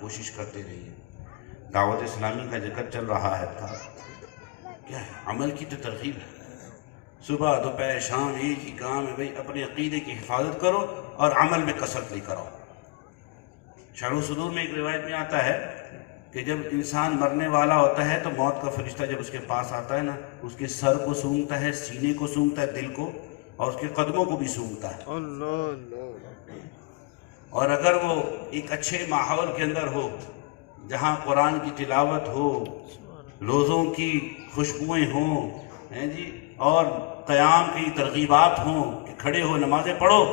کوشش کرتے رہیے۔ دعوت اسلامی کا ذکر چل رہا ہے تھا، کیا ہے؟ عمل کی تو ترغیب ہے۔ صبح دوپہر شام ایک ہی کام ہے بھائی، اپنے عقیدے کی حفاظت کرو اور عمل میں کثرت لے کرو۔ شرح صدور میں ایک روایت میں آتا ہے کہ جب انسان مرنے والا ہوتا ہے تو موت کا فرشتہ جب اس کے پاس آتا ہے نا، اس کے سر کو سونگھتا ہے، سینے کو سونگھتا ہے، دل کو، اور اس کے قدموں کو بھی سونگھتا ہے۔ اور اگر وہ ایک اچھے ماحول کے اندر ہو، جہاں قرآن کی تلاوت ہو، روزوں کی خوشبوئیں ہوں، ہیں جی، اور قیام کی ترغیبات ہوں کہ کھڑے ہو نمازیں پڑھو،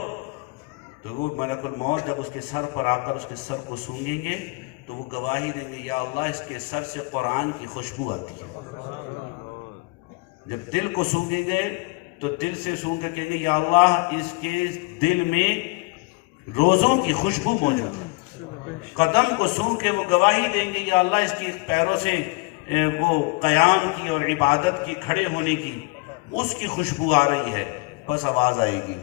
تو وہ ملک الموت جب اس کے سر پر آ کر اس کے سر کو سونگھیں گے تو وہ گواہی دیں گے، یا اللہ اس کے سر سے قرآن کی خوشبو آتی ہے۔ جب دل کو سونگھیں گے تو دل سے سونگھ کر کہیں گے، یا اللہ اس کے دل میں روزوں کی خوشبو موجود ہے۔ قدم کو سونگھ کے وہ گواہی دیں گے، یا اللہ اس کی پیروں سے وہ قیام کی اور عبادت کی، کھڑے ہونے کی، اس کی خوشبو آ رہی ہے، بس آواز آئے گی۔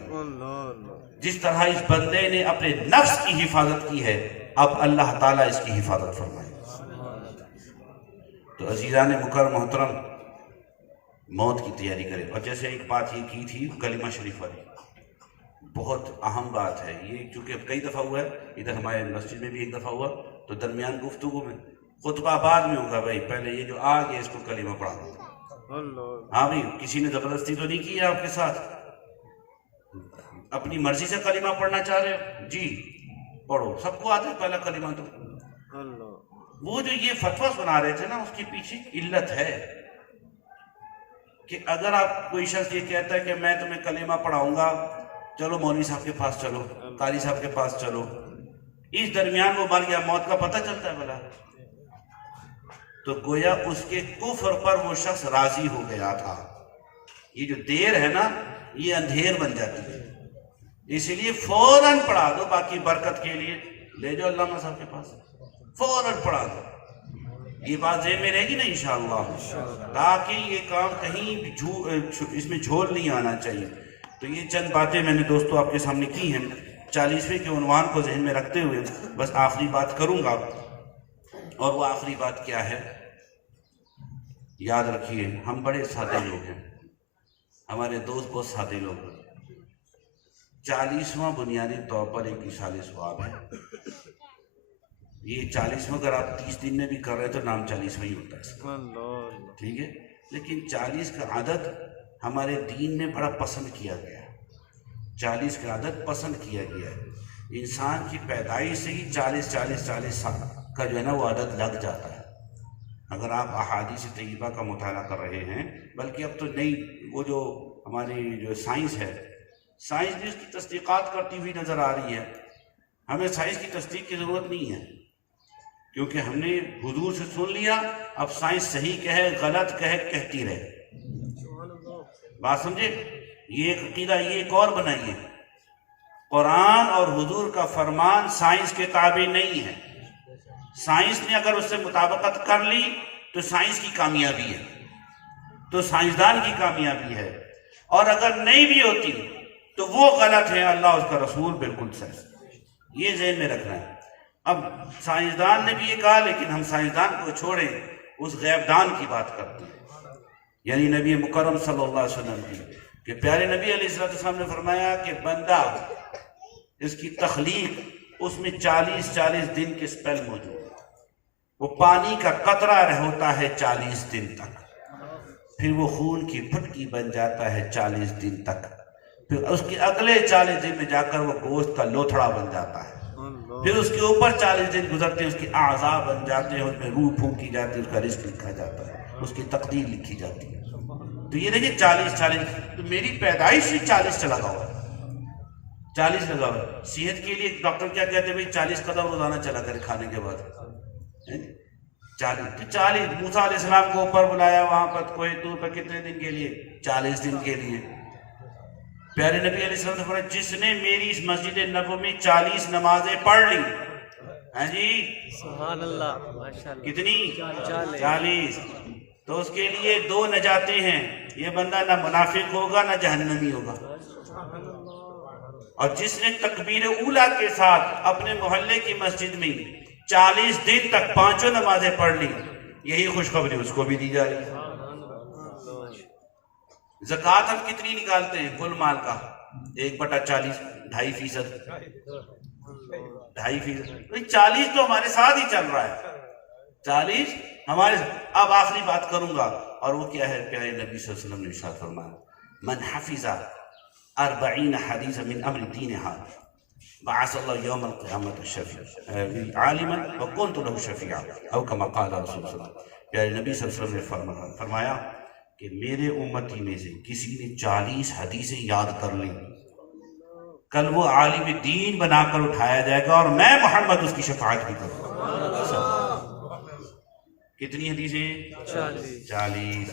جس طرح اس بندے نے اپنے نفس کی حفاظت کی ہے، اب اللہ تعالیٰ اس کی حفاظت فرمائے۔ تو عزیزان مکرم محترم، موت کی تیاری کرے۔ اور جیسے ایک بات یہ کی تھی کلمہ شریف والی، بہت اہم بات ہے یہ، چونکہ کئی دفعہ ہوا ہے، ادھر ہمارے مسجد میں بھی ایک دفعہ ہوا، تو درمیان گفتگو میں خطبہ بعد میں ہوگا، بھائی پہلے یہ جو آ گیا اس کو کلمہ پڑھا دو۔ ہاں بھائی، کسی نے زبردستی تو نہیں کی ہے آپ کے ساتھ؟ اپنی مرضی سے کلمہ پڑھنا چاہ رہے ہو جی پڑھو، سب کو آتا ہے پہلا کلمہ تو۔ وہ جو یہ فتویٰ سنا رہے تھے نا، اس کے پیچھے علت ہے کہ اگر آپ کوئی شخص یہ کہتا ہے کہ میں تمہیں کلمہ پڑھاؤں گا، چلو مولوی صاحب کے پاس چلو، قاری صاحب کے پاس چلو، اس درمیان وہ مر گیا، موت کا پتہ چلتا ہے بھلا، تو گویا اس کے کفر پر وہ شخص راضی ہو گیا تھا۔ یہ جو دیر ہے نا، یہ اندھیر بن جاتی ہے، اسی لیے فوراً پڑھا دو، باقی برکت کے لیے لے جاؤ علامہ صاحب کے پاس، فوراً پڑھا دو۔ یہ بات ذہن میں رہے گی نا انشاءاللہ، تاکہ یہ کام کہیں بھی اس میں جھول نہیں آنا چاہیے۔ تو یہ چند باتیں میں نے دوستو آپ کے سامنے کی ہیں، 40ویں کے عنوان کو ذہن میں رکھتے ہوئے بس آخری بات کروں گا، اور وہ آخری بات کیا ہے؟ یاد رکھیے، ہم بڑے سادے لوگ ہیں، ہمارے دوست بہت سادے لوگ ہیں۔ 40واں بنیادی طور پر ایک اشارے ثواب ہے۔ یہ 40واں اگر آپ 30 دن میں بھی کر رہے تو نام 40واں ہی ہوتا ہے، ٹھیک ہے؟ لیکن 40 کا عدد ہمارے دین میں بڑا پسند کیا گیا ہے، 40 کا عدد پسند کیا گیا ہے۔ انسان کی پیدائش سے ہی 40 سال کا جو ہے نا وہ عدد لگ جاتا ہے۔ اگر آپ احادیث طیبہ کا مطالعہ کر رہے ہیں، بلکہ اب تو نئی وہ جو ہماری جو سائنس ہے، سائنس بھی اس کی تصدیقات کرتی ہوئی نظر آ رہی ہے۔ ہمیں سائنس کی تصدیق کی ضرورت نہیں ہے، کیونکہ ہم نے حضور سے سن لیا، اب سائنس صحیح کہے غلط کہے کہتی رہے۔ بات سمجھے؟ یہ ایک عقیدہ، یہ ایک اور بنائیے، قرآن اور حضور کا فرمان سائنس کے تابع نہیں ہے۔ سائنس نے اگر اس سے مطابقت کر لی تو سائنس کی کامیابی ہے، تو سائنسدان کی کامیابی ہے، اور اگر نہیں بھی ہوتی تو وہ غلط ہے، اللہ اس کا رسول بالکل صحیح۔ یہ ذہن میں رکھنا ہے۔ اب سائنسدان نے بھی یہ کہا، لیکن ہم سائنسدان کو چھوڑیں، اس غیب دان کی بات کرتے ہیں، یعنی نبی مکرم صلی اللہ علیہ وسلم کی، کہ پیارے نبی علیہ السلام نے فرمایا کہ بندہ، اس کی تخلیق، اس میں 40 دن کے سپیل موجود ہے۔ وہ پانی کا قطرہ ہوتا ہے 40 دن تک، پھر وہ خون کی پھٹکی بن جاتا ہے 40 دن تک، پھر اس کے اگلے 40 دن میں جا کر وہ گوشت کا لوتھڑا بن جاتا ہے، پھر اس کے اوپر 40 دن گزرتے ہیں، اس کے اعضاء بن جاتے ہیں، اس میں روح پھونکی جاتی ہے، اس کا رزق لکھا جاتا ہے، اس کی تقدیر لکھی جاتی ہے۔ تو یہ دیکھیں 40 تو میری پیدائش ہی 40 چلا ہوا ہے، 40 لگا ہوا ہے۔ صحت کے لیے ڈاکٹر کیا کہتے ہیں؟ بھائی 40 قدم روزانہ چلا کرے کھانے کے بعد، 40 موسیٰ علیہ السلام کو اوپر بلایا وہاں پر کوہ طور پر، کتنے دن کے لیے؟ 40 دن کے لیے۔ پیارے نبی علیہ السلام نے فرمایا جس نے میری اس مسجد نبوی میں 40 نمازیں پڑھ لی، ہاں جی سبحان اللہ، ماشاءاللہ، کتنی؟ 40، تو اس کے لیے 2 نجاتیں ہیں، یہ بندہ نہ منافق ہوگا نہ جہنمی ہوگا۔ اور جس نے تکبیر اولیٰ کے ساتھ اپنے محلے کی مسجد میں 40 دن تک 5 نمازیں پڑھ لی، یہی خوشخبری اس کو بھی دی جا رہی ہے۔ زکوٰۃ ہم کتنی نکالتے ہیں کل مال کا؟ 1/40، 2.5%، 2.5%۔ 40 تو ہمارے ساتھ ہی چل رہا ہے، 40 ہمارے۔ اب آخری بات کروں گا، اور وہ کیا ہے؟ پیارے نبی صلی اللہ علیہ وسلم نے ارشاد فرمایا، من حفظ 40 حدیث من امر دینها بعث اللہ یوم القیامت عالما وکنت له شفیعا، او کما قال رسول اللہ صلی اللہ علیہ وسلم۔ پیارے نبی صلی اللہ علیہ وسلم نے فرمایا کہ میرے امتی میں سے کسی نے 40 حدیثیں یاد کر لیں، کل وہ عالم دین بنا کر اٹھایا جائے گا، اور میں محمد اس کی شفاعت بھی کروں گا۔ کتنی حدیثیں؟ 40۔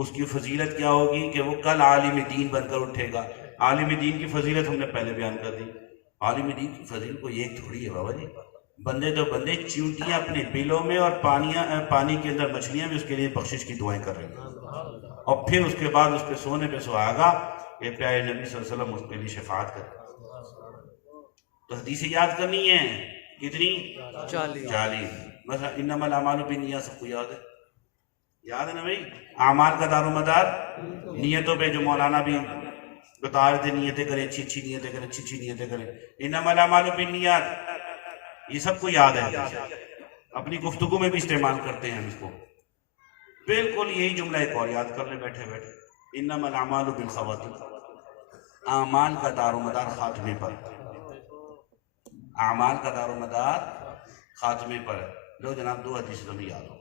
اس کی فضیلت کیا ہوگی کہ وہ کل عالم دین بن کر اٹھے گا۔ عالم دین کی فضیلت ہم نے پہلے بیان کر دی۔ عالم دین کی فضیلت کوئی ایک تھوڑی ہے بابا جی، بندے تو بندے چیونٹیاں اپنے بلوں میں اور پانی کے اندر مچھلیاں بھی اس کے لیے بخشش کی دعائیں کر رہی ہیں، اور پھر اس کے بعد اس پہ سونے پہ سہاگا کہ پیارے نبی صلی اللہ علیہ وسلم اس کے لیے شفاعت کرے۔ تو حدیثیں یاد کرنی ہیں، کتنی؟ 40۔ مثلا انما الاعمال بالنیات، سب کو یاد ہے؟ یاد ہے نا بھائی؟ اعمال کا دار و مدار نیتوں پہ، جو مولانا بھی بتا رہے تھے، نیتیں کریں، اچھی اچھی نیتیں کریں، اچھی اچھی نیتیں کریں۔ انما الاعمال بالنیات، یہ سب کو یاد ہے، اپنی گفتگو میں بھی استعمال کرتے ہیں ہم اس کو۔ بالکل یہی جملہ ایک اور یاد کر لیں بیٹھے بیٹھے، انما الاعمال بالخواتیم، اعمال کا دار و مدار خاتمے پر، اعمال کا دار و مدار خاتمے پر ہے۔ لو جناب 2 حدیث تمہیں یاد ہو،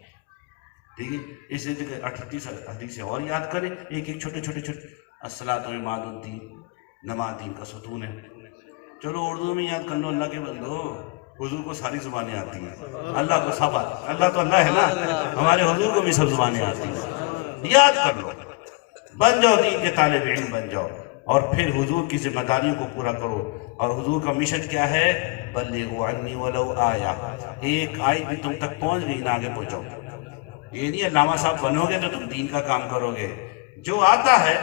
ٹھیک ہے؟ اس لیے 38 حدیثیں اور یاد کریں، ایک ایک چھوٹے چھوٹے چھوٹے۔ الصلاۃ عماد الدین، نماز دین کا ستون ہے۔ چلو اردو میں یاد کر لو، اللہ کے بندو، حضور کو ساری زبانیں آتی ہیں، اللہ کو سب آتی، اللہ تو اللہ ہے نا، ہمارے حضور کو بھی سب زبانیں آتی ہیں، یاد کر لو، بن جاؤ، دین کے طالب علم بن جاؤ، اور پھر حضور کی ذمہ داریوں کو پورا کرو۔ اور حضور کا مشن کیا ہے؟ بلغوا عنی ولو آیہ، ایک آیت بھی تم تک پہنچ گئی نا، آگے پہنچاؤ۔ یہ نہیں علامہ صاحب بنو گے تو تم دین کا کام کرو گے، جو آتا ہے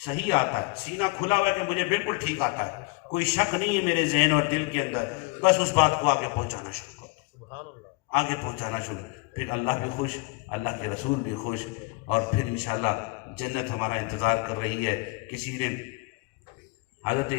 صحیح آتا ہے، سینہ کھلا ہوا ہے کہ مجھے بالکل ٹھیک آتا ہے، کوئی شک نہیں ہے میرے ذہن اور دل کے اندر، بس اس بات کو آگے پہنچانا شروع کرو، آگے پہنچانا شروع، پھر اللہ بھی خوش، اللہ کے رسول بھی خوش، اور پھر انشاءاللہ جنت ہمارا انتظار کر رہی ہے۔ کسی نے حضرت